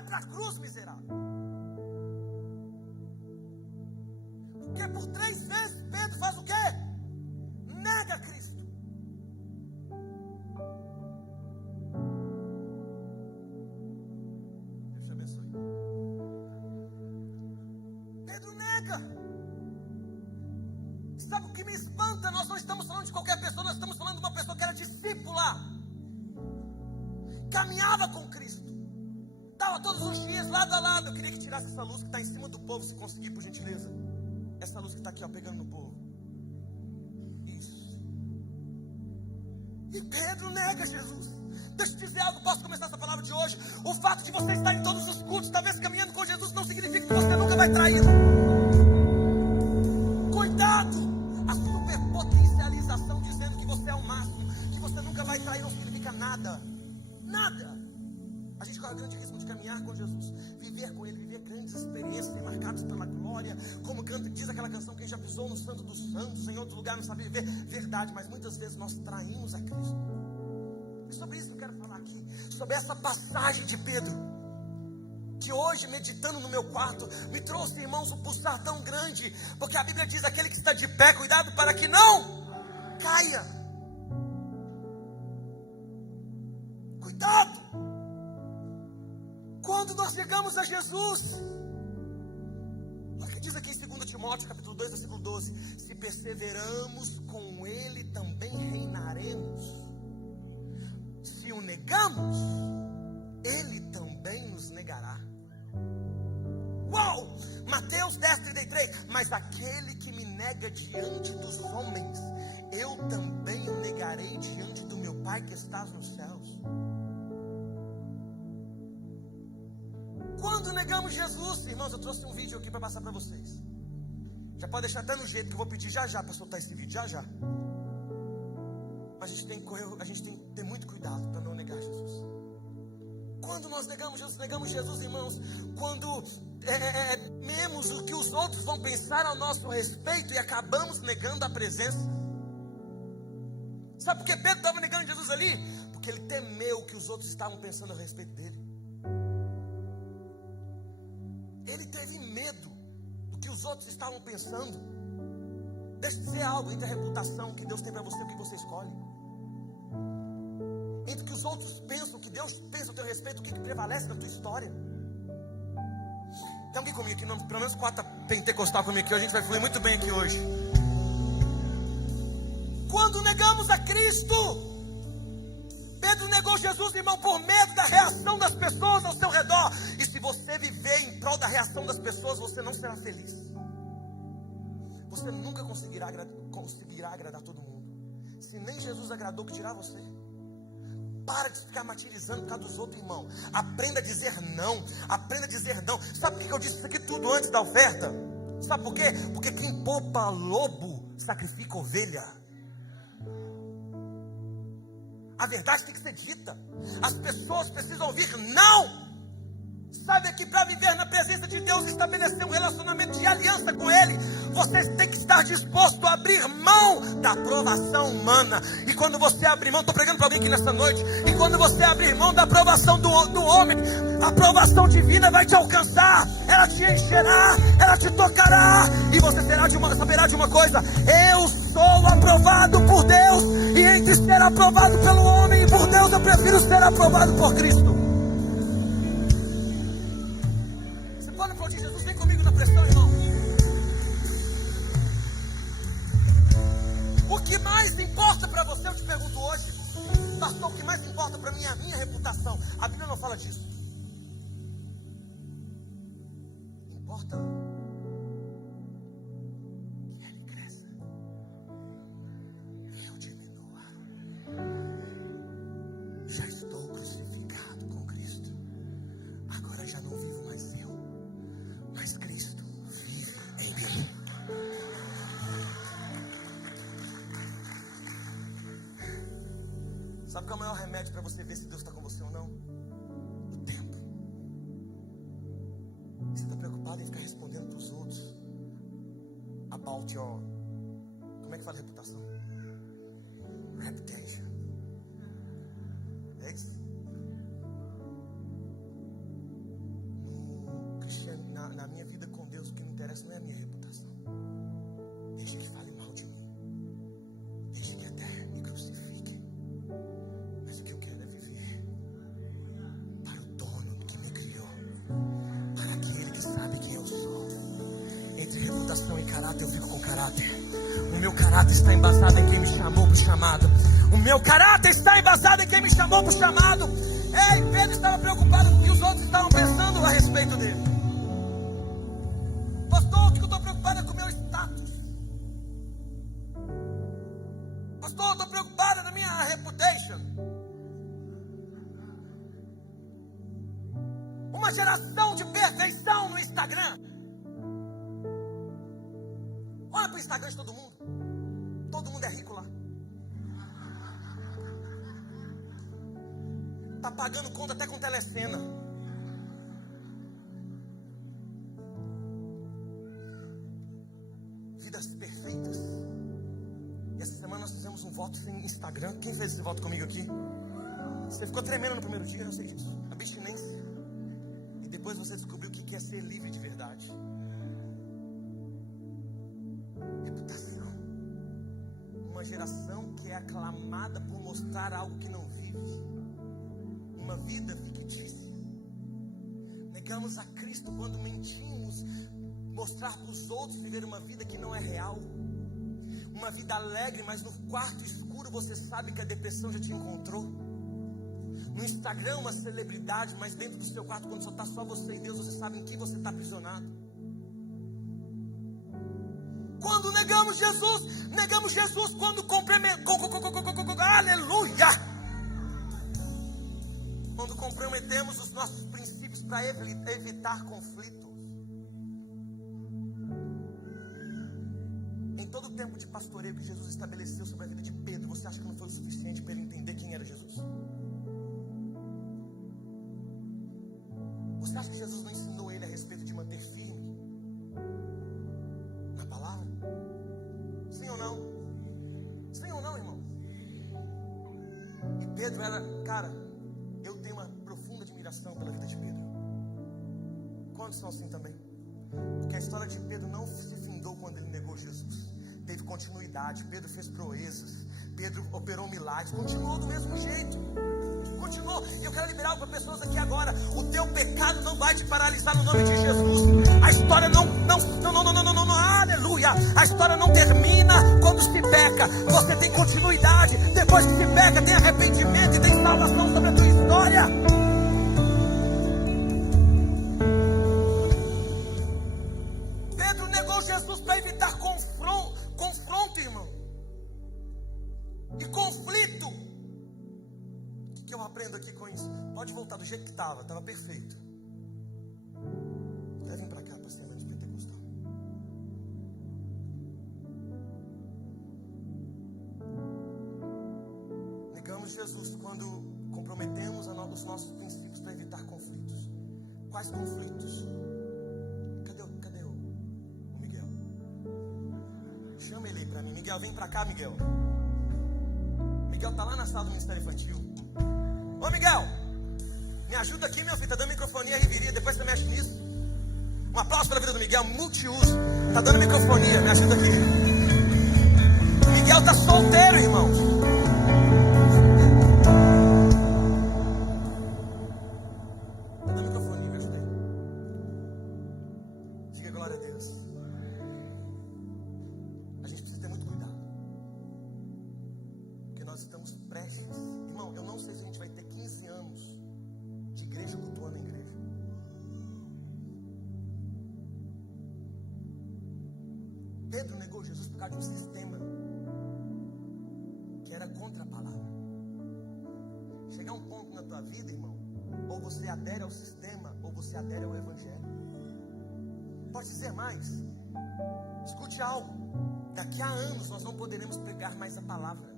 Vai para a cruz, miserável. Porque por 3 vezes Pedro faz o quê? Nega Cristo. Deus te abençoe. Pedro nega. Sabe o que me espanta? Nós não estamos falando de qualquer pessoa, nós estamos falando de uma pessoa que era discípula, caminhava com Cristo, estava todos os dias lado a lado. Eu queria que tirasse essa luz que está em cima do povo, se conseguir, por gentileza. Essa luz que está aqui, ó, pegando no povo. Isso. E Pedro nega Jesus. Deixa eu te dizer algo, posso começar essa palavra de hoje? O fato de você estar em todos os cultos, talvez caminhando com Jesus, não significa que você nunca vai traí-lo. Cuidado! A superpotencialização dizendo que você é o máximo, que você nunca vai trair, não significa nada. Nada. A gente corre o grande risco de caminhar com Jesus, viver com Ele, viver grandes experiências marcadas pela glória, como diz aquela canção, quem já pisou no santo dos santos, em outro lugar não sabe viver. Verdade, mas muitas vezes nós traímos a Cristo. E sobre isso eu quero falar aqui, sobre essa passagem de Pedro, que hoje, meditando no meu quarto, me trouxe, irmãos, um pulsar tão grande, porque a Bíblia diz, aquele que está de pé, cuidado para que não caia. Cuidado! Quando nós chegamos a Jesus, olha o que diz aqui em 2 Timóteo, capítulo 2, versículo 12, se perseveramos com Ele, também reinaremos. Se o negamos, Ele também nos negará. Uau! Mateus 10:33, mas aquele que me nega diante dos homens, eu também o negarei diante do meu Pai que está nos céus. Quando negamos Jesus, irmãos, eu trouxe um vídeo aqui para passar para vocês. Já pode deixar até no jeito que eu vou pedir já para soltar esse vídeo, já. Mas a gente tem que ter muito cuidado para não negar Jesus. Quando nós negamos Jesus, irmãos, quando tememos o que os outros vão pensar ao nosso respeito e acabamos negando a presença. Sabe por que Pedro estava negando Jesus ali? Porque ele temeu o que os outros estavam pensando a respeito dele. Ele teve medo do que os outros estavam pensando. Deixa eu dizer algo, entre a reputação que Deus tem para você e o que você escolhe, entre o que os outros pensam, o que Deus pensa a teu respeito, o que prevalece na tua história. Tem alguém comigo aqui? Não, pelo menos 4 pentecostal comigo aqui, a gente vai fluir muito bem aqui hoje. Quando negamos a Cristo, Pedro negou Jesus, irmão, por medo da reação das pessoas ao seu redor. E se você viver em prol da reação das pessoas, você não será feliz. Você nunca conseguirá agradar todo mundo. Se nem Jesus agradou, que dirá você? Para de ficar martirizando por causa dos outros, irmão. Aprenda a dizer não. Aprenda a dizer não. Sabe por que eu disse isso aqui tudo antes da oferta? Sabe por quê? Porque quem poupa lobo, sacrifica ovelha. A verdade tem que ser dita. As pessoas precisam ouvir não. Sabe que para viver na presença de Deus, estabelecer um relacionamento de aliança com Ele, você tem que estar disposto a abrir mão da aprovação humana. E quando você abrir mão, estou pregando para alguém aqui nessa noite, e quando você abrir mão da aprovação do homem, a aprovação divina vai te alcançar, ela te encherá, ela te tocará, e você saberá de uma coisa: eu sou aprovado por Deus, e entre ser aprovado pelo homem e por Deus, eu prefiro ser aprovado por Cristo. Pode aplaudir Jesus, vem comigo na pressão, irmão. O que mais importa para você, eu te pergunto hoje, pastor, o que mais importa para mim é a minha reputação. A Bíblia não fala disso. Importa que Ele cresça, eu diminua. Já estou crucificado com Cristo. Agora já não vivo mais eu, mas Cristo vive em mim. Sabe qual é o maior remédio para você ver se Deus está com você ou não? O tempo. Você está preocupado em ficar respondendo para os outros about your, como é que fala reputação? Reputation. É isso? caráter, eu fico com caráter. O meu caráter está embasado em quem me chamou para o chamado. O meu caráter está embasado em quem me chamou para o chamado. Ei, Pedro estava preocupado com o que os outros estavam pensando a respeito dele. Pastor, o que eu estou preocupado é com o meu status. Pastor, eu estou preocupado na minha reputation. Uma geração de perfeição no Instagram. Olha para o Instagram de todo mundo. Todo mundo é rico lá. Está pagando conta até com telecena. Vidas perfeitas. E essa semana nós fizemos um voto sem Instagram. Quem fez esse voto comigo aqui? Você ficou tremendo no primeiro dia, eu sei disso. Abstinência. E depois você descobriu o que é ser livre de verdade. Reputação. Uma geração que é aclamada por mostrar algo que não vive. Uma vida fictícia. Negamos a Cristo quando mentimos, mostrar para os outros viver uma vida que não é real. Uma vida alegre, mas no quarto escuro você sabe que a depressão já te encontrou. No Instagram uma celebridade, mas dentro do seu quarto, quando só está só você e Deus, você sabe em que você está aprisionado. Quando negamos Jesus quando aleluia! Quando comprometemos os nossos princípios para evitar conflitos. Em todo o tempo de pastoreio que Jesus estabeleceu sobre a vida de Pedro, você acha que não foi o suficiente para ele entender quem era Jesus? Você acha que Jesus não ensinou ele a respeito de manter firme na palavra? Sim ou não? Sim ou não, irmão? E Pedro era, cara, eu tenho uma profunda admiração pela vida de Pedro. Quantos são assim também? Porque a história de Pedro não se findou quando ele negou Jesus. Teve continuidade. Pedro fez proezas. Pedro operou milagres. Continuou do mesmo jeito. Continuou. E eu quero liberar para pessoas aqui agora. O teu pecado não vai te paralisar no nome de Jesus. A história não, aleluia. A história não termina quando se peca. Você tem continuidade. Depois que se peca, tem arrependimento e tem salvação sobre a tua história. Pedro negou Jesus para evitar confronto, irmão. E conflito. O que eu aprendo aqui com isso? Pode voltar do jeito que estava perfeito. Vai vir para cá para ser menos pentecostal. Negamos Jesus quando comprometemos os nossos princípios para evitar conflitos. Quais conflitos? Cadê o Miguel? Chama ele aí para mim. Miguel, vem para cá, Miguel. Miguel tá lá na sala do Ministério Infantil. Ô Miguel, me ajuda aqui, meu filho. Tá dando microfonia e viria, depois você mexe nisso. Um aplauso pela vida do Miguel, multiuso. Tá dando microfonia, me ajuda aqui. Miguel tá solteiro, irmão. Tá dando microfonia, me ajuda aí. Diga glória a Deus. A gente precisa ter muito cuidado. Porque nós estamos prestes. Irmão, eu não sei se a gente vai ter 15 anos de igreja cultuando em igreja. Pedro negou Jesus por causa de um sistema que era contra a palavra. Chegar um ponto na tua vida, irmão, ou você adere ao sistema, ou você adere ao evangelho. Pode dizer mais. Escute algo. Daqui a anos nós não poderemos pregar mais a palavra.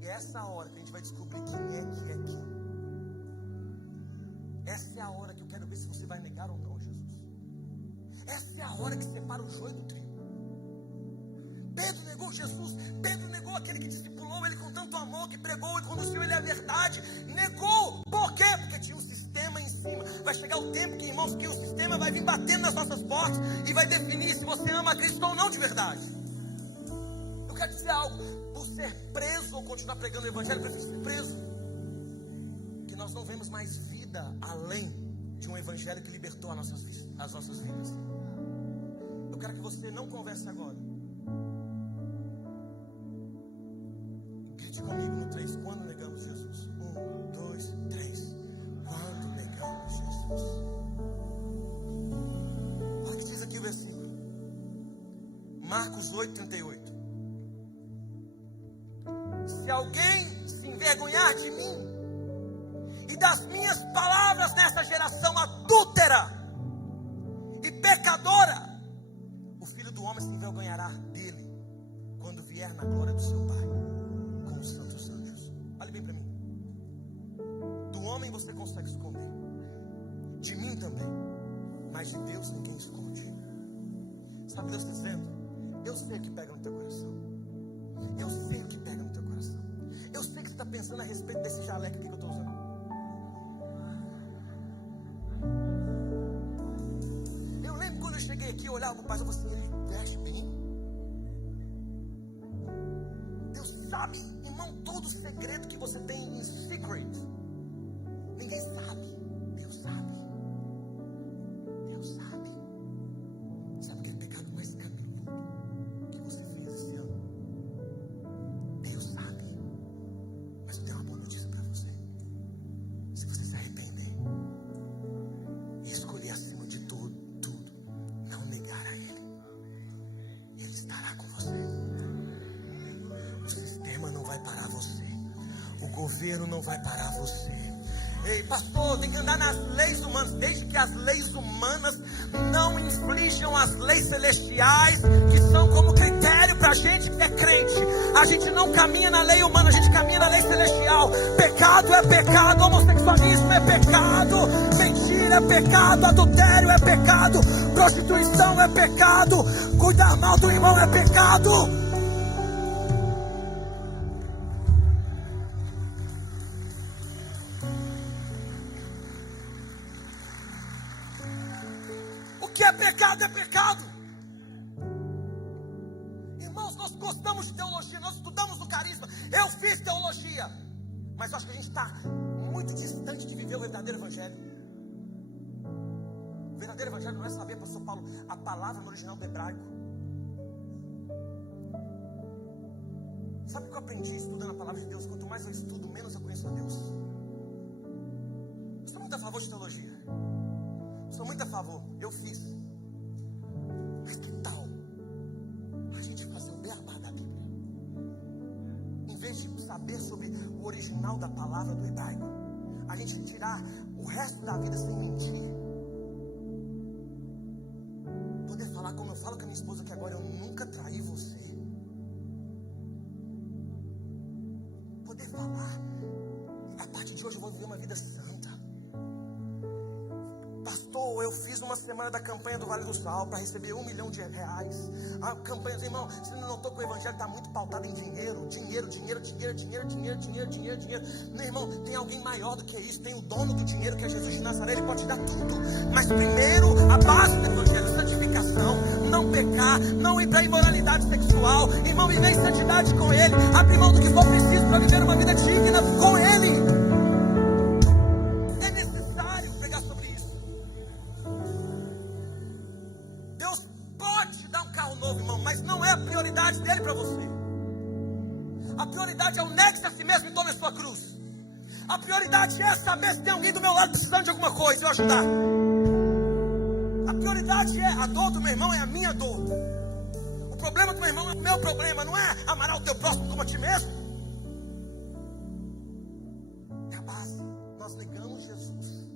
E é essa hora que a gente vai descobrir quem é que é quem. Essa é a hora que eu quero ver se você vai negar ou não Jesus. Essa é a hora que separa o joio do trigo. Pedro negou Jesus. Pedro negou aquele que discipulou ele com tanto amor, que pregou e conduziu ele à verdade. Negou. Por quê? Porque tinha um sistema em cima. Vai chegar o tempo que, irmãos, que o sistema vai vir batendo nas nossas portas e vai definir se você ama Cristo ou não de verdade. Eu quero dizer algo. Por ser preso ou continuar pregando o evangelho, eu prefiro ser preso. Que nós não vemos mais vida além de um evangelho que libertou as nossas vidas. quero que você não converse agora. Grite comigo no 3. Quando negamos Jesus? 1, 2, 3. Quando negamos Jesus? Olha o que diz aqui o versículo. Marcos 8, 38. Se alguém se envergonhar de mim e das minhas palavras nessa geração adúltera e pecadora, o Filho do Homem se envergonhará dele quando vier na glória do seu Pai com os santos anjos. Olhe bem para mim. Do homem você consegue esconder, de mim também, mas de Deus ninguém esconde. Sabe Deus está dizendo? Eu sei o que pega no teu coração. Eu sei o que pega no teu coração. Eu sei que você está pensando a respeito desse jaleco aqui que eu estou usando. Eu lembro quando eu cheguei aqui, eu olhava para o pai e falei assim, ele veste bem. Deus sabe, irmão, todo o segredo que você tem em secret. Ninguém sabe. Deus sabe. Deus sabe. Sabe aquele pecado mais cabeludo que você fez esse ano? Deus sabe. Mas eu tenho uma boa notícia para você. Se você se arrepender e escolher acima de tudo, não negar a Ele, Ele estará com você. O sistema não vai parar você. O governo não vai parar você. Ei, pastor, tem que andar nas leis humanas, desde que as leis humanas não infligam as leis celestiais, que são como critério para a gente que é crente. A gente não caminha na lei humana, a gente caminha na lei celestial. Pecado é pecado, homossexualismo é pecado, mentira é pecado, adultério é pecado, prostituição é pecado, cuidar mal do irmão é pecado. O que é pecado é pecado. Irmãos, nós gostamos de teologia, nós estudamos no carisma. Eu fiz teologia, mas eu acho que a gente está muito distante de viver o verdadeiro evangelho. O verdadeiro evangelho não é saber, pastor Paulo, a palavra no original do hebraico. Sabe o que eu aprendi estudando a palavra de Deus? Quanto mais eu estudo, menos eu conheço a Deus. Eu sou muito a favor de teologia. Sou muito a favor, eu fiz. Mas que tal a gente fazer o beabá da Bíblia? Em vez de saber sobre o original da palavra do hebraico, a gente tirar o resto da vida sem mentir. Poder falar como eu falo com a minha esposa que agora eu nunca traí você. Poder falar, a partir de hoje eu vou viver uma vida santa. Pastor, eu fiz uma semana da campanha do Vale do Sal para receber R$1 milhão. A campanha, irmão, você não notou que o evangelho está muito pautado em dinheiro? Dinheiro. Meu irmão, tem alguém maior do que isso. Tem o dono do dinheiro, que é Jesus de Nazaré. Ele pode te dar tudo. Mas primeiro, a base do evangelho, santificação, não pecar, não ir para a imoralidade sexual. Irmão, viver em santidade com Ele. Abrir mão do que for preciso para viver uma vida digna com Ele. Dele para você. A prioridade é o negue-se a si mesmo e tome a sua cruz. A prioridade é saber se tem alguém do meu lado precisando de alguma coisa e eu ajudar. A prioridade é a dor do meu irmão, é a minha dor. O problema do meu irmão é o meu problema, não é amar o teu próximo como a ti mesmo. É a base. Nós negamos Jesus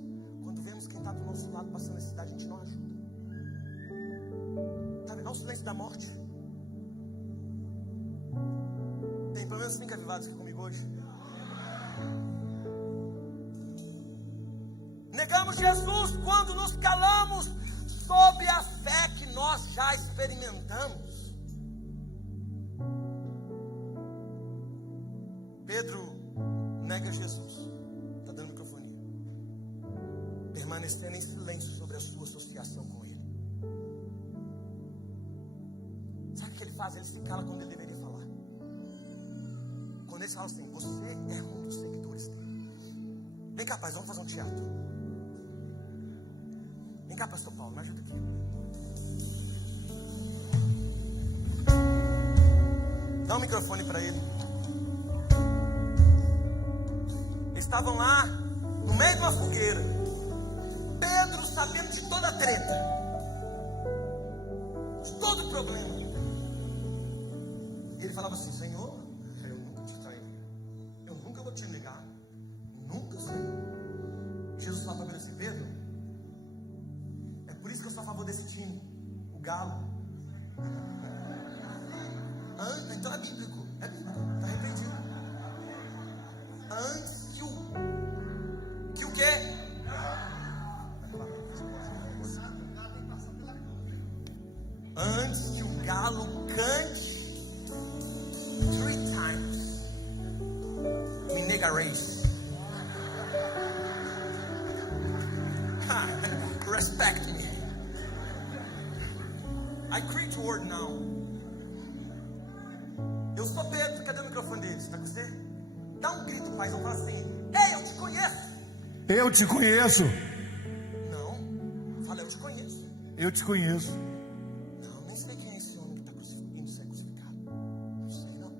quando vemos quem está do nosso lado passando necessidade, a gente não ajuda. Sabe, olha o silêncio da morte. Tem pelo menos 5 avivados aqui comigo hoje. Negamos Jesus quando nos calamos sobre a fé que nós já experimentamos. Pedro nega Jesus. Está dando microfonia. Permanecendo em silêncio sobre a sua associação com Ele. Sabe o que ele faz? Ele se cala quando ele deveria falar. Quando eles falam assim, você é um dos seguidores dele. Vem cá, rapaz, vamos fazer um teatro. Vem cá, pastor Paulo, me ajuda aqui. Dá um microfone para ele. Eles estavam lá, no meio de uma fogueira. Pedro sabendo de toda a treta, de todo o problema. E ele falava assim: Senhor, eu nunca te traí. Eu nunca vou te negar. Nunca, Senhor. Jesus falava para ele assim: Pedro, é por isso que eu sou a favor desse time, o Galo. Então é bíblico, está repreendido. Antes que o quê? Antes que o galo cante 3 times, me negareis. Respect me. I create the word now. Eu sou Pedro, cadê o microfone dele? Está com você? Dá um grito, paizão, fala assim: ei, eu te conheço. Eu te conheço. Não, fala, eu te conheço. Eu te conheço. Não, nem sei quem é esse homem que está indo ser crucificado. Não sei não.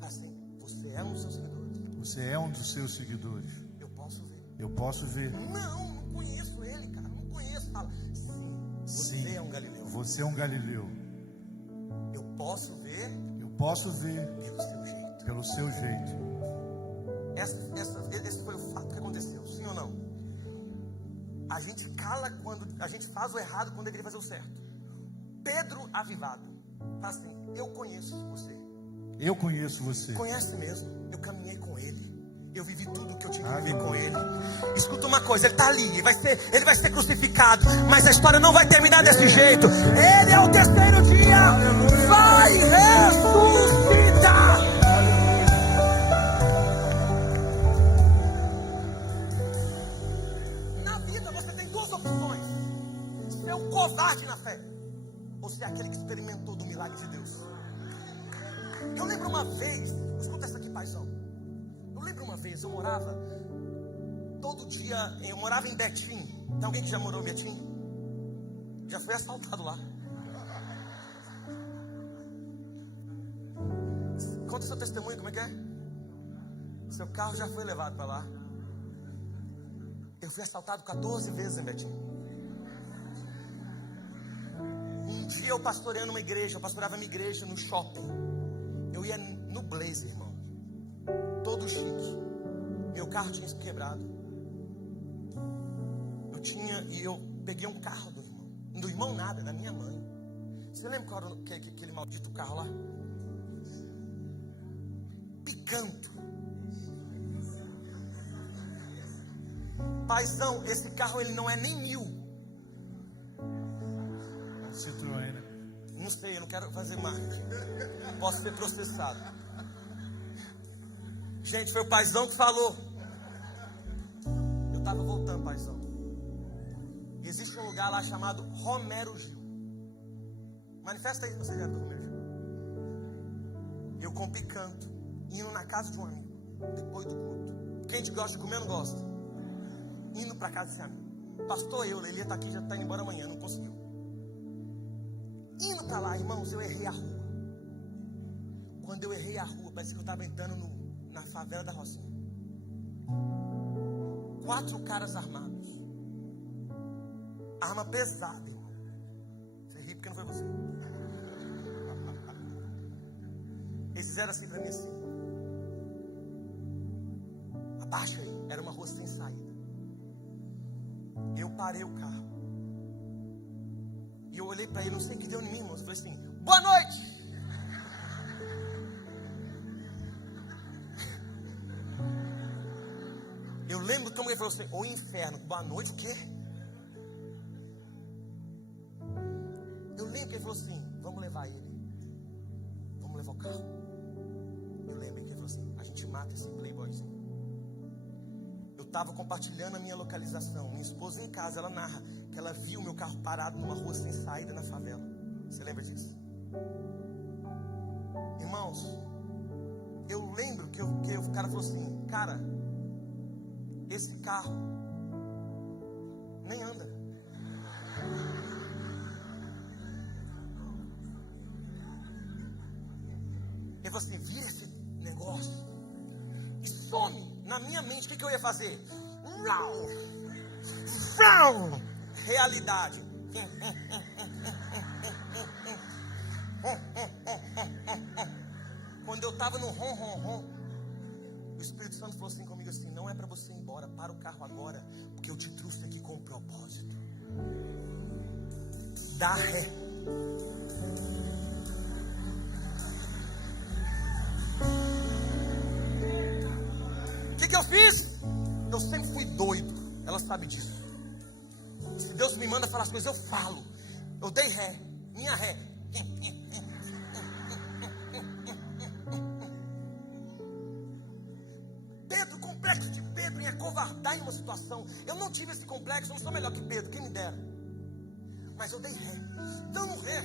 Fala assim: você é um dos seus seguidores. Você é um dos seus seguidores. Eu posso ver. Eu posso ver. Não conheço ele, cara. Não conheço. Fala, sim, você é um galileu. Você é um galileu. Eu posso ver. Eu posso ver pelo seu jeito. Pelo seu jeito. Esse foi o fato que aconteceu, sim ou não? A gente cala quando a gente faz o errado, quando deveria fazer o certo. Pedro avivado fala assim: eu conheço você. Eu conheço você. Conhece mesmo? Eu caminhei com ele. Eu vivi tudo o que eu tinha que viver com ele. Escuta uma coisa, ele está ali, ele vai ser crucificado, mas a história não vai terminar desse jeito. Ele é o terceiro dia, vai ressuscitar. Na vida você tem 2 opções: ser um covarde na fé, ou ser aquele que experimentou do milagre de Deus. Eu lembro uma vez, escuta essa aqui, paizão. Eu lembro uma vez, eu morava todo dia, eu morava em Betim. Tem alguém que já morou em Betim? Já foi assaltado lá. Conta seu testemunho, como é que é? Seu carro já foi levado para lá. Eu fui assaltado 14 vezes em Betim. Um dia eu pastoreando uma igreja, eu pastorava minha igreja no shopping. Eu ia no Blazer, irmão, todo chique. Meu carro tinha se quebrado. Eu peguei um carro do irmão. Do irmão nada, da minha mãe. Você lembra qual era aquele maldito carro lá? Picanto. Paizão, esse carro ele não é nem 1000. Citroën, né? Não sei, eu não quero fazer marketing. Posso ser processado. Gente, foi o paizão que falou. Eu estava voltando, paizão. Existe um lugar lá chamado Romero Gil. Manifesta aí se você já é do Romero Gil. Eu com picanto, indo na casa de um amigo, depois do culto. Quem gosta de comer, não gosta. Indo para casa desse amigo. Pastor Euler, ele ia estar aqui, já está indo embora amanhã, não conseguiu. Indo para lá, irmãos, eu errei a rua. Quando eu errei a rua, parece que eu estava entrando na favela da Rocinha. 4 caras armados. Arma pesada, irmão. Você ri porque não foi você. Eles fizeram assim para mim assim: abaixa aí. Era uma rua sem saída. Eu parei o carro. E eu olhei para ele, não sei o que deu em mim, irmão. Eu falei assim: boa noite. Eu lembro como ele falou assim: ô inferno, boa noite, o quê? Eu lembro que ele falou assim: vamos levar ele. Vamos levar o carro. Eu lembro que ele falou assim: a gente mata esse playboyzinho. Eu estava compartilhando a minha localização. Minha esposa em casa, ela narra que ela viu o meu carro parado numa rua sem saída na favela. Você lembra disso? Irmãos, eu lembro que o cara falou assim: cara, esse carro nem anda. falou assim: vira esse negócio e some. Na minha mente, o que eu ia fazer? Realidade. Quando eu estava no ron, o Espírito Santo falou assim comigo assim: não é para você ir embora, para o carro agora, porque eu te trouxe aqui com um propósito. Dá ré. O que eu fiz? Eu sempre fui doido, ela sabe disso. Se Deus me manda falar as coisas, eu falo. Eu dei ré, minha ré. Pedro, o complexo de Pedro em acovardar em uma situação. Eu não tive esse complexo, eu não sou melhor que Pedro, quem me dera. Mas eu dei ré, dando ré.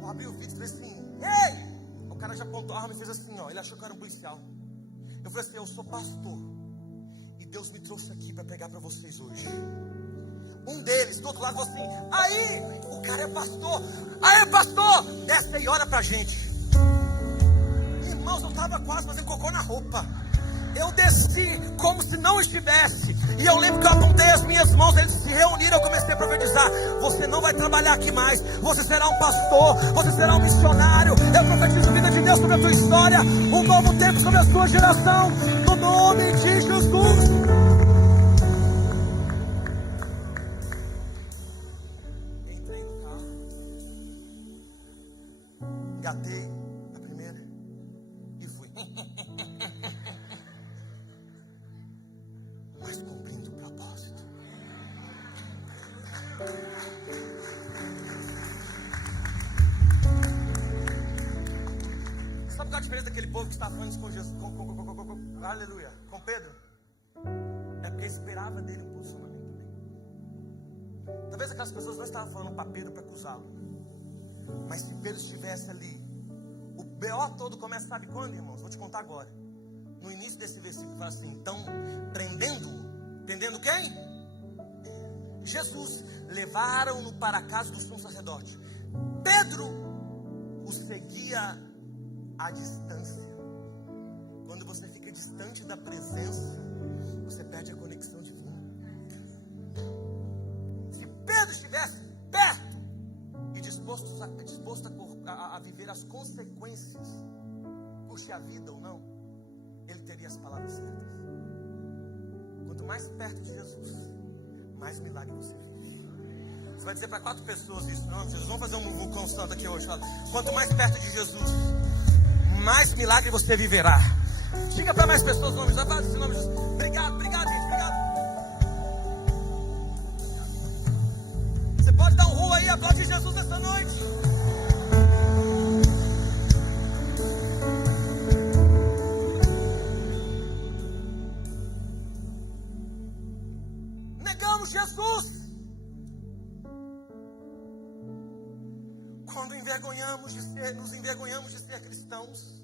Eu abri o vídeo e falei assim: ei! O cara já apontou a arma e fez assim, ó. Ele achou que eu era um policial. Eu falei assim: eu sou pastor e Deus me trouxe aqui para pregar para vocês hoje. Um deles, do outro lado, falou assim: aí, o cara é pastor. Aí, pastor, desce aí, olha pra gente. Irmãos, eu estava quase fazendo cocô na roupa. Eu desci como se não estivesse. E eu lembro que eu apontei as minhas mãos. Eles se reuniram, eu comecei a profetizar: você não vai trabalhar aqui mais. Você será um pastor, você será um missionário. Eu profetizo a vida de Deus sobre a tua história, um novo tempo sobre a sua geração, no nome de Jesus. Entrei no carro, engatei a primeira e fui. Mas cumprindo o propósito. Sabe qual é a diferença daquele povo que está falando isso com Jesus? Aleluia. Com Pedro? É porque esperava dele um posicionamento também. Talvez aquelas pessoas não estavam falando para Pedro para acusá-lo. Mas se Pedro estivesse ali, o B.O. todo começa, sabe quando, irmãos? Vou te contar agora. No início desse versículo fala assim: então, prendendo quem? Jesus. Levaram-no para a casa do sumo sacerdote. Pedro o seguia à distância. Quando você fica distante da presença, você perde a conexão divina. Se Pedro estivesse perto e disposto a viver as consequências, puxe a vida ou não, ele teria as palavras certas. Quanto mais perto de Jesus, mais milagre você vive. Você vai dizer para 4 pessoas isso: não, Jesus, vamos fazer um vulcão santo aqui hoje. Fala. Quanto mais perto de Jesus, mais milagre você viverá. Diga para mais pessoas o nome de Jesus. Fala esse nome de Jesus. Obrigado, gente, obrigado. Você pode dar um rua aí, aplaudir Jesus nessa noite. Jesus. Quando nos envergonhamos de ser cristãos,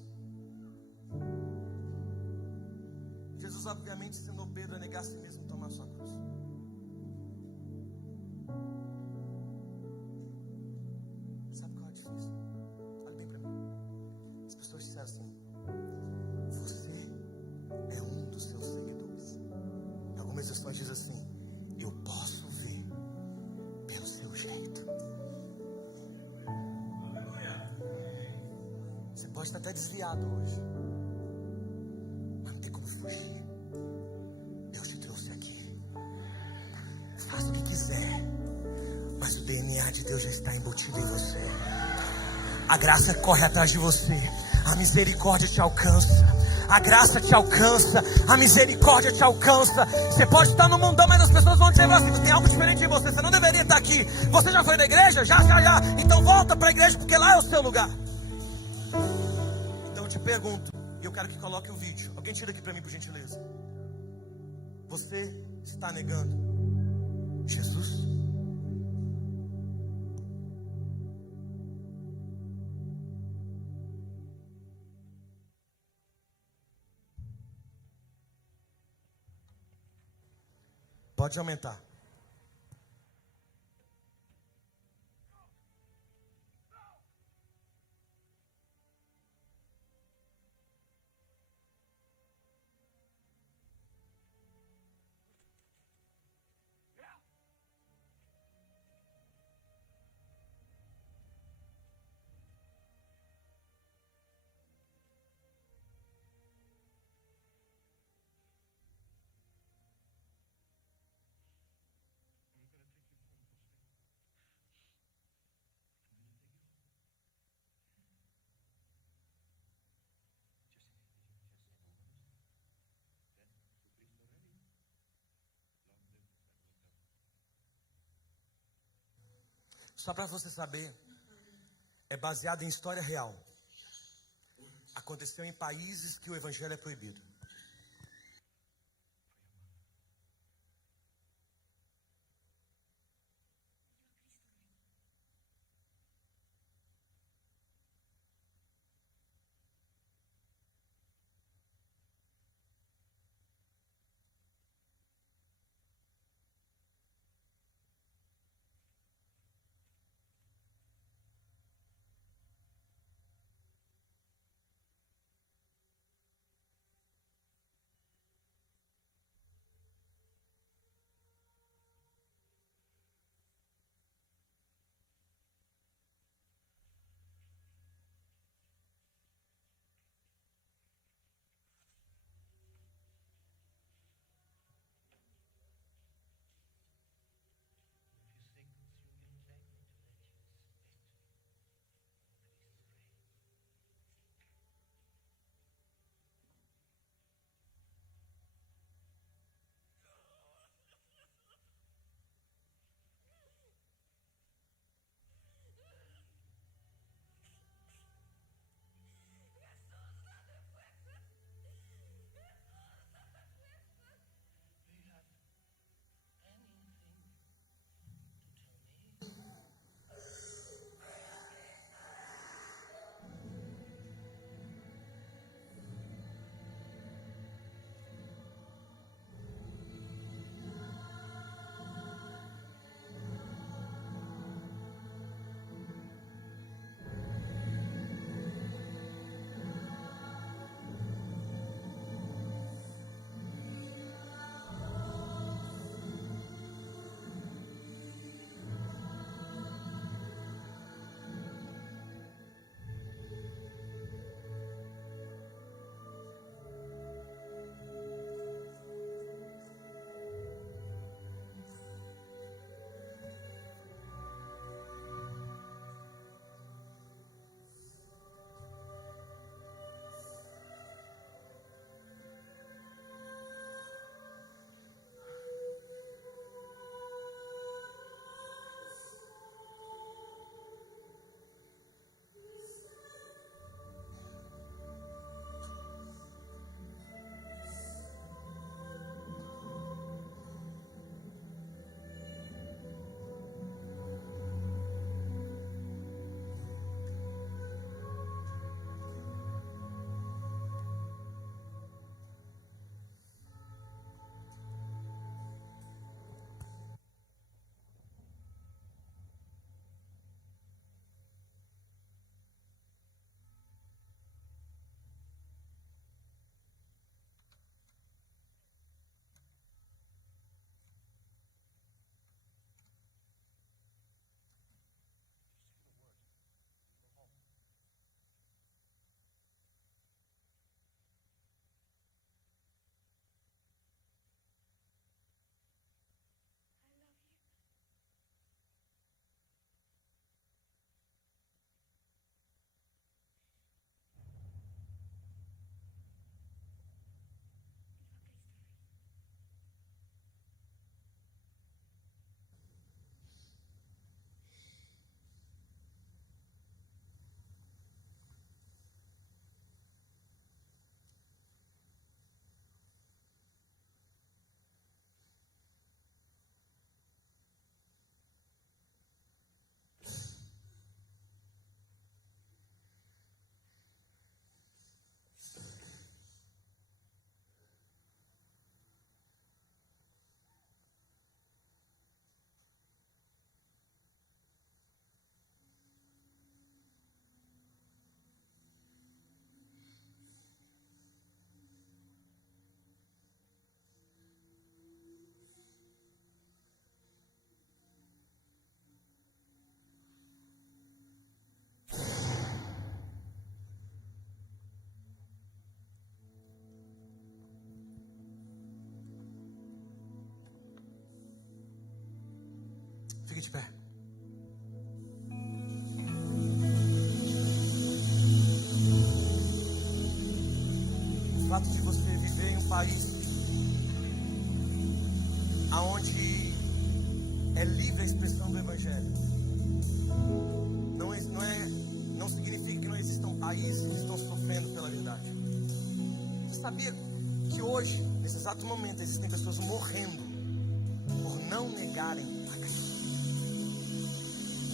Jesus obviamente ensinou Pedro a negar a si mesmo e tomar a sua cruz. Sabe qual é difícil? Olha bem para mim. As pessoas disseram assim: você é um dos seus seguidores. Em algumas versões diz assim: eu posso ver pelo seu jeito. Você pode estar até desviado hoje, mas não tem como fugir. Deus te trouxe aqui. Faça o que quiser, mas o DNA de Deus já está embutido em você. A graça corre atrás de você. A misericórdia te alcança. A graça te alcança, a misericórdia te alcança. Você pode estar no mundão, mas as pessoas vão te lembrar assim: tem algo diferente em você, você não deveria estar aqui. Você já foi na igreja? Já. Então volta para a igreja, porque lá é o seu lugar. Então eu te pergunto, e eu quero que coloque o vídeo. Alguém tira aqui para mim, por gentileza. Você está negando Jesus? Pode aumentar. Só para você saber, é baseado em história real. Aconteceu em países que o evangelho é proibido. Fique de pé. O fato de você viver em um país onde é livre a expressão do Evangelho Não significa que não existam países que estão sofrendo pela verdade. Você sabia que hoje, nesse exato momento, existem pessoas morrendo por não negarem a Cristo?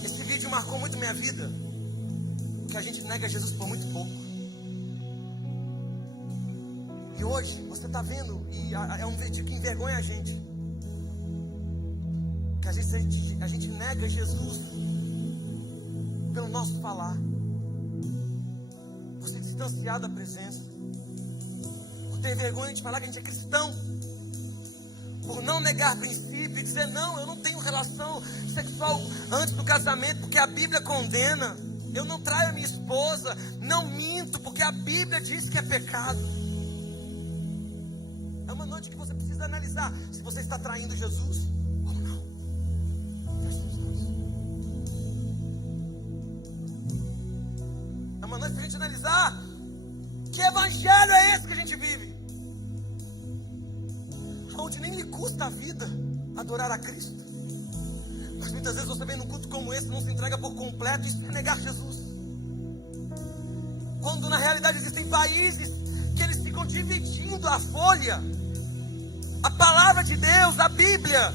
Esse vídeo marcou muito minha vida, porque a gente nega Jesus por muito pouco. E hoje, você está vendo, e é um vídeo que envergonha a gente, que a gente nega Jesus pelo nosso falar, por se distanciar da presença, por ter vergonha de falar que a gente é cristão, por não negar princípio e dizer: não, eu não tenho relação sexual antes do casamento porque a Bíblia condena, eu não traio a minha esposa, não minto porque a Bíblia diz que é pecado. É uma noite que você precisa analisar se você está traindo Jesus ou não. É uma noite para a gente analisar que evangelho é esse que a gente vive, onde nem lhe custa a vida adorar a Cristo. Mas muitas vezes você vem num culto como esse, não se entrega por completo, isso é negar Jesus. Quando na realidade existem países que eles ficam dividindo a folha, a palavra de Deus, a Bíblia,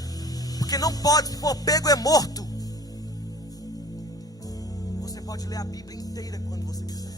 porque não pode, se for pego é morto. Você pode ler a Bíblia inteira quando você quiser.